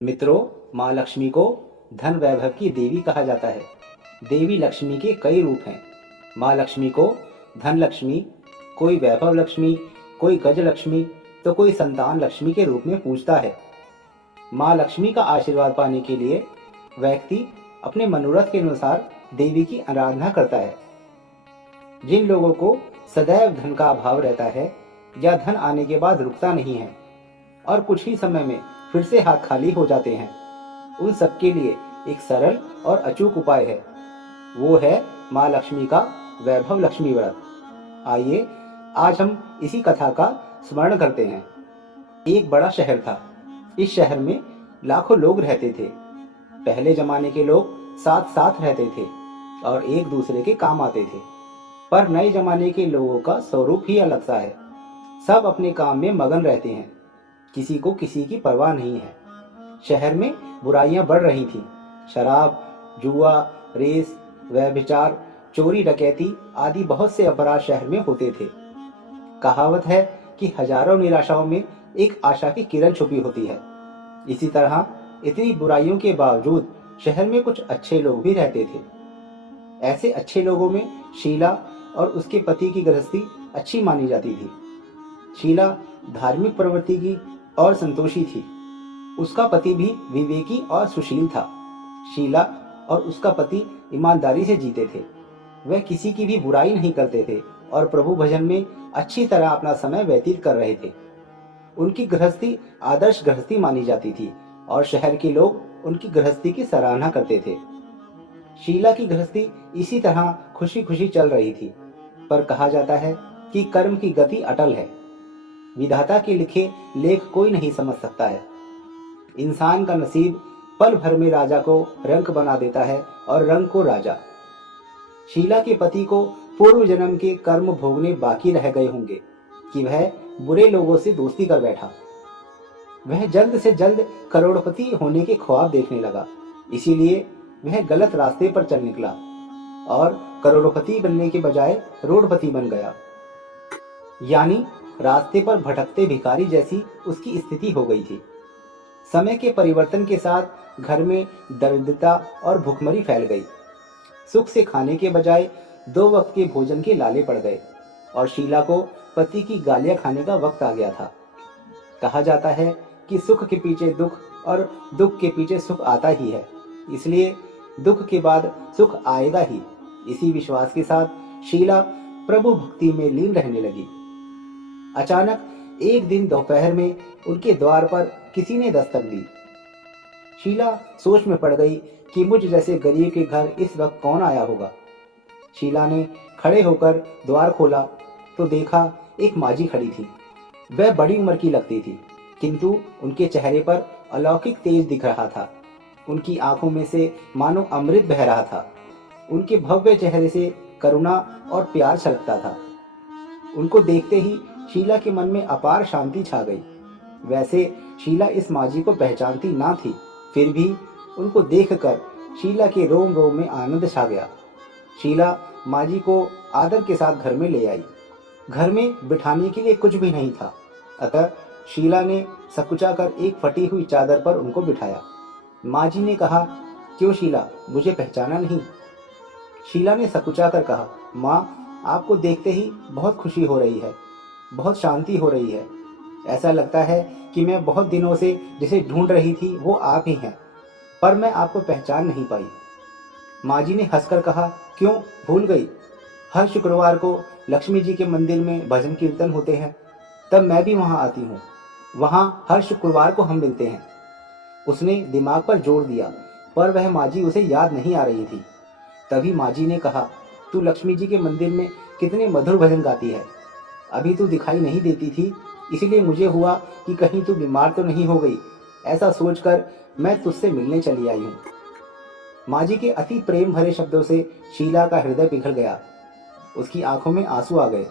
मित्रों, माँ लक्ष्मी को धन वैभव की देवी कहा जाता है। देवी लक्ष्मी के कई रूप हैं। माँ लक्ष्मी को धन लक्ष्मी, कोई वैभव लक्ष्मी, कोई गज लक्ष्मी तो कोई संतान लक्ष्मी के रूप में पूजता है। माँ लक्ष्मी का आशीर्वाद पाने के लिए व्यक्ति अपने मनोरथ के अनुसार देवी की आराधना करता है। जिन लोगों को सदैव धन का अभाव रहता है या धन आने के बाद रुकता नहीं है और कुछ ही समय में फिर से हाथ खाली हो जाते हैं, उन सबके लिए एक सरल और अचूक उपाय है। वो है माँ लक्ष्मी का वैभव लक्ष्मी व्रत। आइए आज हम इसी कथा का स्मरण करते हैं। एक बड़ा शहर था। इस शहर में लाखों लोग रहते थे। पहले जमाने के लोग साथ साथ रहते थे और एक दूसरे के काम आते थे। पर नए जमाने के लोगों का स्वरूप ही अलग सा है। सब अपने काम में मगन रहते हैं, किसी को किसी की परवाह नहीं है। शहर में बुराइयां बढ़ रही थीं। शराब, जुआ, रेस, व्यभिचार, चोरी डकैती आदि बहुत से अपराध शहर में होते थे। कहावत है कि हजारों निराशाओं में एक आशा की किरण छुपी होती है। इसी तरह इतनी बुराइयों के बावजूद शहर में कुछ अच्छे लोग भी रहते थे। ऐसे अच्छे लोगों में शीला और उसके पति की गृहस्थी अच्छी मानी जाती थी। शीला धार्मिक प्रवृत्ति की और संतोषी थी। उसका पति भी विवेकी और सुशील था। शीला और उसका पति ईमानदारी से जीते थे। वह किसी की भी बुराई नहीं करते थे और प्रभु भजन में अच्छी तरह अपना समय व्यतीत कर रहे थे। उनकी गृहस्थी आदर्श गृहस्थी मानी जाती थी और शहर के लोग उनकी गृहस्थी की सराहना करते थे। शीला की गृहस्थी इसी तरह खुशी खुशी चल रही थी, पर कहा जाता है कि कर्म की गति अटल है। विधाता के लिखे लेख कोई नहीं समझ सकता है। इंसान का नसीब पल भर में राजा को रंक बना देता है और रंक को राजा। शीला के पति को पूर्व जन्म के कर्म भोगने बाकी रह गए होंगे कि वह बुरे लोगों से दोस्ती कर बैठा। वह जल्द से जल्द करोड़पति होने के ख्वाब देखने लगा, इसीलिए वह गलत रास्ते पर चल निकला और करोड़पति बनने के बजाय रोडपति बन गया। यानी रास्ते पर भटकते भिखारी जैसी उसकी स्थिति हो गई थी। समय के परिवर्तन के साथ घर में दरिद्रता और भुखमरी फैल गई। सुख से खाने के बजाय 2 वक्त के भोजन के लाले पड़ गए और शीला को पति की गालियां खाने का वक्त आ गया था। कहा जाता है कि सुख के पीछे दुख और दुख के पीछे सुख आता ही है, इसलिए दुख के बाद सुख आएगा ही। इसी विश्वास के साथ शीला प्रभु भक्ति में लीन रहने लगी। अचानक एक दिन दोपहर में उनके द्वार पर किसी ने दस्तक दी। शीला सोच में पड़ गई कि मुझ जैसे गरीब के घर इस वक्त कौन आया होगा। शीला ने खड़े होकर द्वार खोला तो देखा एक माजी खड़ी थी। वह बड़ी उम्र की लगती थी, किंतु उनके चेहरे पर अलौकिक तेज दिख रहा था। उनकी आंखों में से मानो अमृत बह रहा था। उनके भव्य चेहरे से करुणा और प्यार छलकता था। उनको देखते ही शीला के मन में अपार शांति छा गई। वैसे शीला इस माजी को पहचानती ना थी, फिर भी उनको देखकर शीला के रोम रोम में आनंद छा गया। शीला माजी को आदर के साथ घर में ले आई। घर में बिठाने के लिए कुछ भी नहीं था, अतः शीला ने सकुचाकर एक फटी हुई चादर पर उनको बिठाया। माजी ने कहा, क्यों शीला, मुझे पहचाना नहीं? शीला ने सकुचाकर कहा, माँ, आपको देखते ही बहुत खुशी हो रही है, बहुत शांति हो रही है। ऐसा लगता है कि मैं बहुत दिनों से जिसे ढूंढ रही थी वो आप ही हैं, पर मैं आपको पहचान नहीं पाई। माँ जी ने हंसकर कहा, क्यों, भूल गई? हर शुक्रवार को लक्ष्मी जी के मंदिर में भजन कीर्तन होते हैं, तब मैं भी वहां आती हूँ। वहां हर शुक्रवार को हम मिलते हैं। उसने दिमाग पर जोर दिया, पर वह माँ जी उसे याद नहीं आ रही थी। तभी माँ जी ने कहा, तू लक्ष्मी जी के मंदिर में कितने मधुर भजन गाती है। अभी तू दिखाई नहीं देती थी, इसलिए मुझे हुआ कि कहीं तू बीमार तो नहीं हो गई। ऐसा सोचकर मैं तुझसे मिलने चली आई हूँ। माँ जी के अति प्रेम भरे शब्दों से शीला का हृदय पिघल गया। उसकी आंखों में आंसू आ गए।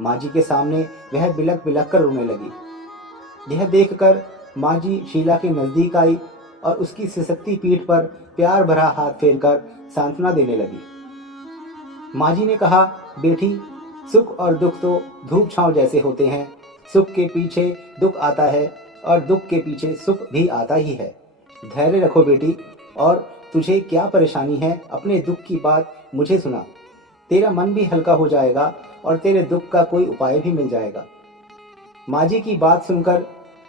माँ जी के सामने वह बिलक बिलक कर रोने लगी। यह देखकर माँ जी शीला के नजदीक आई और उसकी सिसकती पीठ पर प्यार भरा हाथ फेरकर सांत्वना देने लगी। माँ जी ने कहा, बेटी, सुख और दुख तो धूप छांव जैसे होते हैं। सुख के पीछे दुख आता है और दुख के पीछे सुख भी आता ही है। धैर्य रखो बेटी, और तुझे क्या परेशानी है, अपने दुख की बात मुझे सुना। तेरा मन भी हल्का हो जाएगा और तेरे दुख का कोई उपाय भी मिल जाएगा। माँ जी की बात सुनकर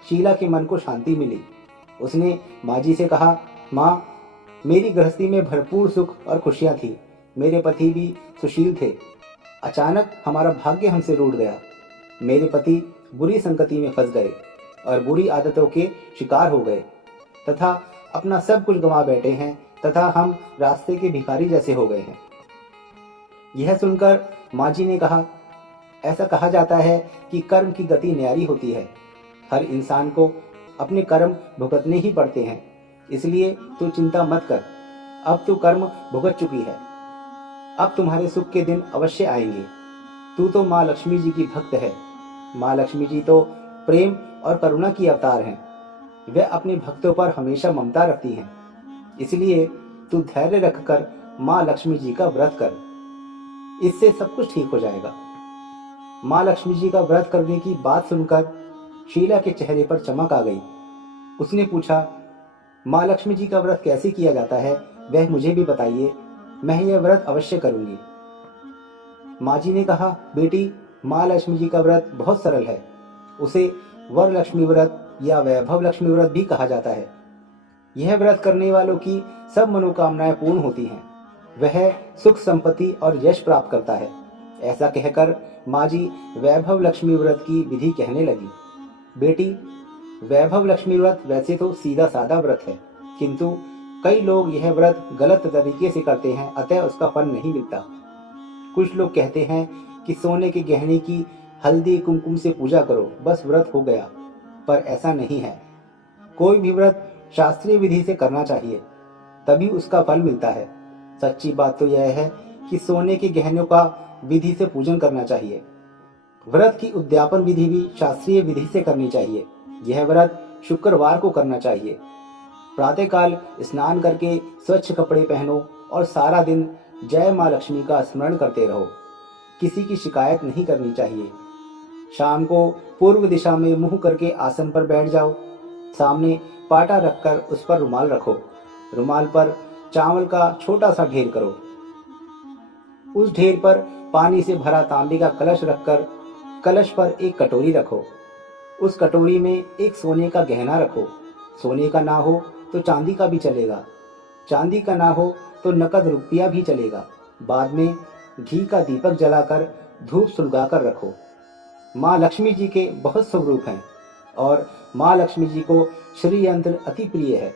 शीला के मन को शांति मिली। उसने माँ जी से कहा, माँ, मेरी गृहस्थी में भरपूर सुख और खुशियां थी। मेरे पति भी सुशील थे। अचानक हमारा भाग्य हमसे रूठ गया। मेरे पति बुरी संगति में फंस गए और बुरी आदतों के शिकार हो गए तथा अपना सब कुछ गंवा बैठे हैं तथा हम रास्ते के भिखारी जैसे हो गए हैं। यह सुनकर माँ जी ने कहा, ऐसा कहा जाता है कि कर्म की गति न्यारी होती है। हर इंसान को अपने कर्म भुगतने ही पड़ते हैं, इसलिए तू चिंता मत कर। अब तू कर्म भुगत चुकी है, अब तुम्हारे सुख के दिन अवश्य आएंगे। तू तो माँ लक्ष्मी जी की भक्त है। माँ लक्ष्मी जी तो प्रेम और करुणा की अवतार हैं। वे अपने भक्तों पर हमेशा ममता रखती हैं। इसलिए तू धैर्य रखकर माँ लक्ष्मी जी का व्रत कर, इससे सब कुछ ठीक हो जाएगा। माँ लक्ष्मी जी का व्रत करने की बात सुनकर शीला के चेहरे पर चमक आ गई। उसने पूछा, माँ लक्ष्मी जी का व्रत कैसे किया जाता है, वह मुझे भी बताइए, मैं यह व्रत अवश्य करूंगी। माँ जी ने कहा, बेटी, माँ लक्ष्मी जी का व्रत बहुत सरल है। उसे वरलक्ष्मी व्रत या वैभव लक्ष्मी व्रत भी कहा जाता है। यह व्रत करने वालों की सब मनोकामनाएं पूर्ण होती हैं। वह सुख संपत्ति और यश प्राप्त करता है। ऐसा कहकर माँ जी वैभव लक्ष्मी व्रत की विधि कहने लगी। बेटी, वैभव लक्ष्मी व्रत वैसे तो सीधा साधा व्रत है, किंतु कई लोग यह व्रत गलत तरीके से करते हैं, अतः उसका फल नहीं मिलता। कुछ लोग कहते हैं कि सोने के गहने की हल्दी कुमकुम से पूजा करो, बस व्रत हो गया, पर ऐसा नहीं है। कोई भी व्रत शास्त्रीय विधि से करना चाहिए, तभी उसका फल मिलता है। सच्ची बात तो यह है कि सोने के गहनों का विधि से पूजन करना चाहिए। व्रत की उद्यापन विधि भी शास्त्रीय विधि से करनी चाहिए। यह व्रत शुक्रवार को करना चाहिए। प्रातःकाल स्नान करके स्वच्छ कपड़े पहनो और सारा दिन जय माँ लक्ष्मी का स्मरण करते रहो। किसी की शिकायत नहीं करनी चाहिए। शाम को पूर्व दिशा में मुंह करके आसन पर बैठ जाओ। सामने पाटा रखकर उस पर रुमाल रखो। रुमाल पर चावल का छोटा सा ढेर करो। उस ढेर पर पानी से भरा तांबे का कलश रखकर कलश पर एक कटोरी रखो। उस कटोरी में एक सोने का गहना रखो। सोने का ना हो तो चांदी का भी चलेगा। चांदी का ना हो तो नकद रुपया भी चलेगा। बाद में घी का दीपक जलाकर धूप सुलगाकर रखो। माँ लक्ष्मी जी के बहुत स्वरूप हैं और माँ लक्ष्मी जी को श्री यंत्र अति प्रिय है।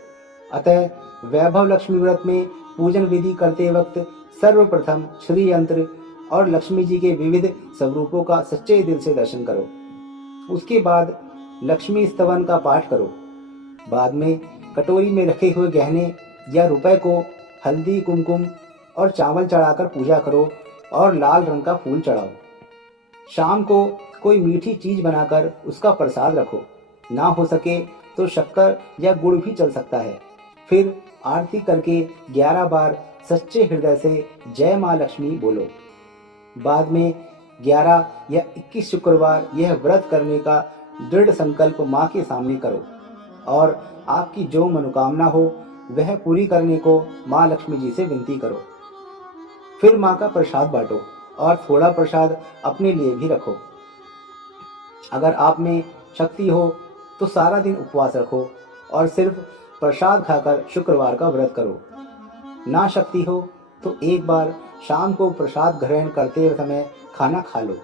अतः वैभव लक्ष्मी व्रत में पूजन विधि करते वक्त सर्वप्रथम श्री यंत्र और लक्ष्मी जी के विविध स्वरूपों का सच्चे दिल से दर्शन करो। उसके बाद लक्ष्मी स्तवन का पाठ करो। बाद में कटोरी में रखे हुए गहने या रुपए को हल्दी कुमकुम और चावल चढ़ाकर पूजा करो और लाल रंग का फूल चढ़ाओ। शाम को कोई मीठी चीज बनाकर उसका प्रसाद रखो। ना हो सके तो शक्कर या गुड़ भी चल सकता है। फिर आरती करके 11 बार सच्चे हृदय से जय माँ लक्ष्मी बोलो। बाद में 11 या 21 शुक्रवार यह व्रत करने का दृढ़ संकल्प माँ के सामने करो और आपकी जो मनोकामना हो वह पूरी करने को माँ लक्ष्मी जी से विनती करो। फिर माँ का प्रसाद बांटो और थोड़ा प्रसाद अपने लिए भी रखो। अगर आप में शक्ति हो तो सारा दिन उपवास रखो और सिर्फ प्रसाद खाकर शुक्रवार का व्रत करो। ना शक्ति हो तो एक बार शाम को प्रसाद ग्रहण करते समय खाना खा लो।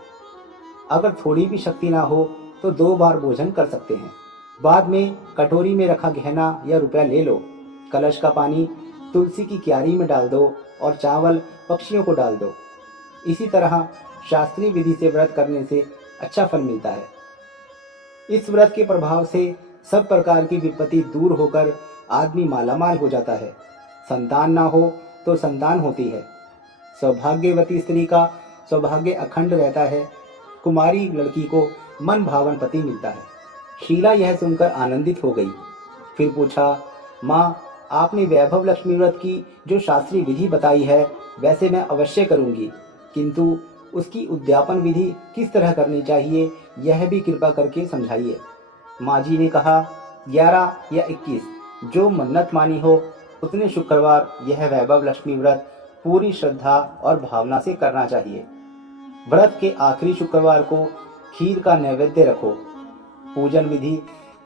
अगर थोड़ी भी शक्ति ना हो तो 2 बार भोजन कर सकते हैं। बाद में कटोरी में रखा गहना या रुपया ले लो। कलश का पानी तुलसी की क्यारी में डाल दो और चावल पक्षियों को डाल दो। इसी तरह शास्त्रीय विधि से व्रत करने से अच्छा फल मिलता है। इस व्रत के प्रभाव से सब प्रकार की विपत्ति दूर होकर आदमी मालामाल हो जाता है। संतान ना हो तो संतान होती है। सौभाग्यवती स्त्री का सौभाग्य अखंड रहता है। कुमारी लड़की को मन भावन पति मिलता है। शीला यह सुनकर आनंदित हो गई। फिर पूछा, माँ, आपने वैभव लक्ष्मी व्रत की जो शास्त्रीय विधि बताई है वैसे मैं अवश्य करूंगी, किंतु उसकी उद्यापन विधि किस तरह करनी चाहिए यह भी कृपा करके समझाइए। माँ जी ने कहा, 11 या 21 जो मन्नत मानी हो उतने शुक्रवार यह वैभव लक्ष्मी व्रत पूरी श्रद्धा और भावना से करना चाहिए। व्रत के आखिरी शुक्रवार को खीर का नैवेद्य रखो। पूजन विधि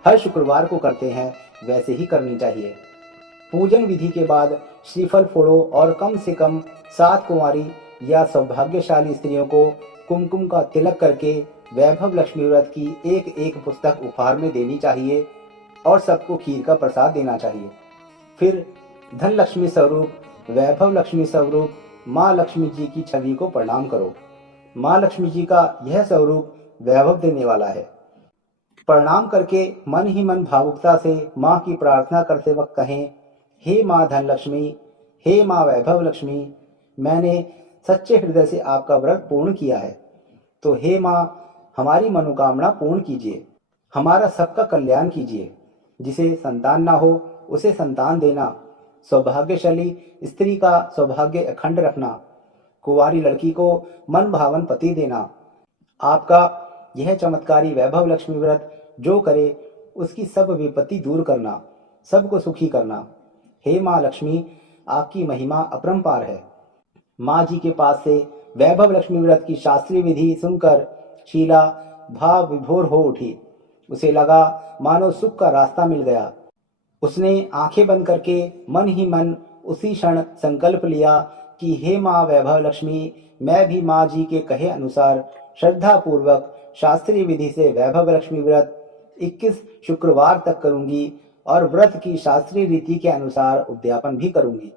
हर शुक्रवार को करते हैं वैसे ही करनी चाहिए। पूजन विधि के बाद श्रीफल फोड़ो और कम से कम 7 कुंवारी या सौभाग्यशाली स्त्रियों को कुमकुम का तिलक करके वैभव लक्ष्मी व्रत की एक एक पुस्तक उपहार में देनी चाहिए और सबको खीर का प्रसाद देना चाहिए। फिर धन लक्ष्मी स्वरूप वैभव लक्ष्मी स्वरूप माँ लक्ष्मी जी की छवि को प्रणाम करो। माँ लक्ष्मी जी का यह स्वरूप वैभव देने वाला है। प्रणाम करके मन ही मन भावुकता से माँ की प्रार्थना करते वक्त कहें, हे माँ धन लक्ष्मी, हे माँ वैभव लक्ष्मी, मैंने सच्चे हृदय से आपका व्रत पूर्ण किया है, तो हे माँ हमारी मनोकामना पूर्ण कीजिए, हमारा सबका कल्याण कीजिए। जिसे संतान ना हो उसे संतान देना, सौभाग्यशाली स्त्री का सौभाग्य अखंड रखना, कुंवारी लड़की को मन भावन पति देना। आपका यह चमत्कारी वैभव लक्ष्मी व्रत जो करे उसकी सब विपत्ति दूर करना, सबको सुखी करना। हे माँ लक्ष्मी, आपकी महिमा अपरंपार है। माँ जी के पास से वैभव लक्ष्मी व्रत की शास्त्रीय विधि सुनकर शीला भाव विभोर हो उठी। उसे लगा मानो सुख का रास्ता मिल गया। उसने आंखें बंद करके मन ही मन उसी क्षण संकल्प लिया कि हे माँ वैभव लक्ष्मी, मैं भी माँ जी के कहे अनुसार श्रद्धा पूर्वक शास्त्रीय विधि से वैभव लक्ष्मी व्रत 21 शुक्रवार तक करूंगी और व्रत की शास्त्रीय रीति के अनुसार उद्यापन भी करूंगी।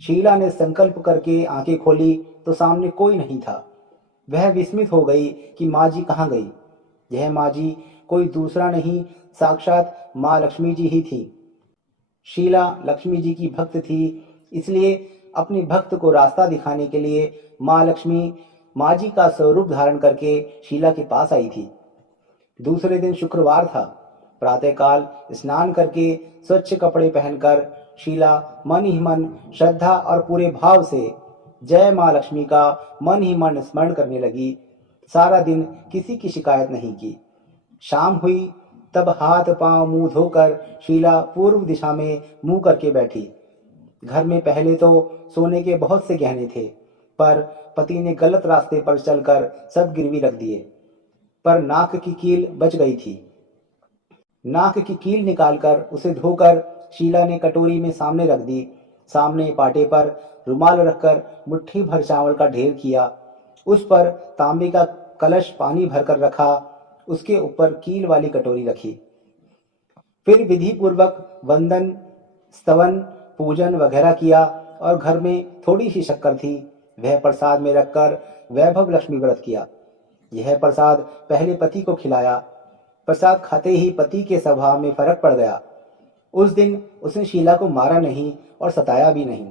शीला ने संकल्प करके आंखें खोली तो सामने कोई नहीं था। वह विस्मित हो गई कि माँ जी कहाँ गई। यह माँ जी कोई दूसरा नहीं, साक्षात माँ लक्ष्मी जी ही थी। शीला लक्ष्मी जी की भक्त थी, इसलिए अपने भक्त को रास्ता दिखाने के लिए माँ लक्ष्मी माँ जी का स्वरूप धारण करके शीला के पास आई थी। दूसरे दिन शुक्रवार था। प्रातःकाल स्नान करके स्वच्छ कपड़े पहनकर शीला मन ही मन श्रद्धा और पूरे भाव से जय माँ लक्ष्मी का मन ही मन स्मरण करने लगी। सारा दिन किसी की शिकायत नहीं की। शाम हुई तब हाथ पांव मुंह धोकर शीला पूर्व दिशा में मुंह करके बैठी। घर में पहले तो सोने के बहुत से गहने थे, पर पति ने गलत रास्ते पर चलकर सब गिरवी रख दिए। पर नाक की कील बच गई थी। नाक की कील निकालकर उसे धोकर शीला ने कटोरी में सामने रख दी। सामने पाटे पर रुमाल रखकर मुट्ठी भर चावल का ढेर किया। उस पर तांबे का कलश पानी भरकर रखा। उसके ऊपर कील वाली कटोरी रखी। फिर विधि पूर्वक वंदन स्तवन पूजन वगैरह किया और घर में थोड़ी सी शक्कर थी, वह प्रसाद में रखकर वैभव लक्ष्मी व्रत किया। यह प्रसाद पहले पति को खिलाया। प्रसाद खाते ही पति के स्वभाव में फर्क पड़ गया। उस दिन उसने शीला को मारा नहीं और सताया भी नहीं।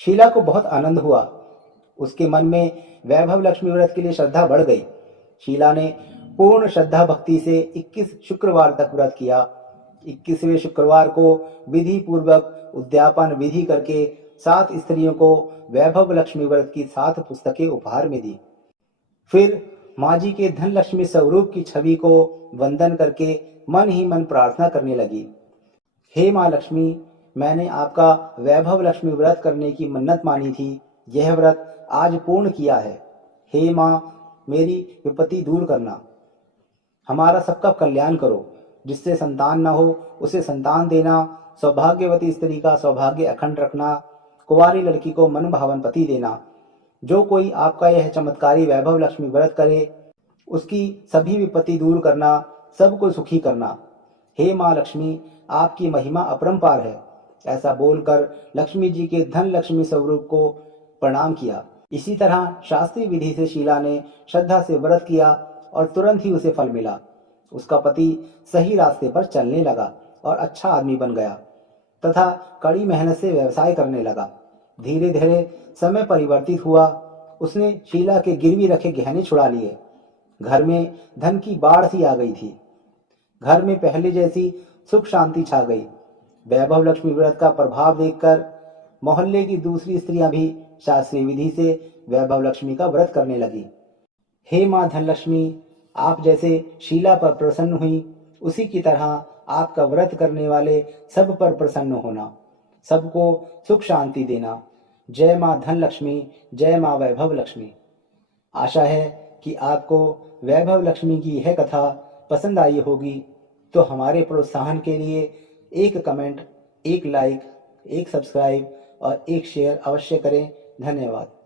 शीला को बहुत आनंद हुआ। उसके मन में वैभव लक्ष्मी व्रत के लिए श्रद्धा बढ़ गई। शीला ने पूर्ण श्रद्धा भक्ति से 21 शुक्रवार तक व्रत किया। 21वें शुक्रवार को विधि पूर्वक उद्यापन विधि करके 7 स्त्रियों को वैभव लक्ष्मी व्रत की 7 पुस्तकें उपहार में दी। फिर माँ जी के धन लक्ष्मी स्वरूप की छवि को वंदन करके मन ही मन प्रार्थना करने लगी। हे माँ लक्ष्मी, मैंने आपका वैभव लक्ष्मी व्रत करने की मन्नत मानी थी, यह व्रत आज पूर्ण किया है। हे माँ, मेरी विपत्ति दूर करना, हमारा सबका कल्याण करो। जिससे संतान न हो उसे संतान देना, सौभाग्यवती स्त्री का सौभाग्य अखंड रखना, कुंवारी लड़की को मन भावन पति देना। जो कोई आपका यह चमत्कारी वैभव लक्ष्मी व्रत करे उसकी सभी विपत्ति दूर करना, सबको सुखी करना। हे माँ लक्ष्मी, आपकी महिमा अपरंपार है। ऐसा बोलकर लक्ष्मी जी के धन लक्ष्मी स्वरूप को प्रणाम किया। इसी तरह शास्त्रीय विधि से शीला ने श्रद्धा से व्रत किया और तुरंत ही उसे फल मिला। उसका पति सही रास्ते पर चलने लगा और अच्छा आदमी बन गया तथा कड़ी मेहनत से व्यवसाय करने लगा। धीरे धीरे समय परिवर्तित हुआ। उसने शीला के गिरवी रखे गहने छुड़ा लिए। घर में धन की बाढ़ सी आ गई थी। घर में पहले जैसी सुख शांति छा गई। वैभव लक्ष्मी व्रत का प्रभाव देखकर मोहल्ले की दूसरी स्त्रियां भी शास्त्रीय विधि से वैभव लक्ष्मी का व्रत करने लगी। हे माँ धनलक्ष्मी, आप जैसे शीला पर प्रसन्न हुई उसी की तरह आपका व्रत करने वाले सब पर प्रसन्न होना, सबको सुख शांति देना। जय माँ धन लक्ष्मी, जय माँ वैभव लक्ष्मी। आशा है कि आपको वैभव लक्ष्मी की यह कथा पसंद आई होगी। तो हमारे प्रोत्साहन के लिए एक कमेंट, एक लाइक, एक सब्सक्राइब और एक शेयर अवश्य करें। धन्यवाद।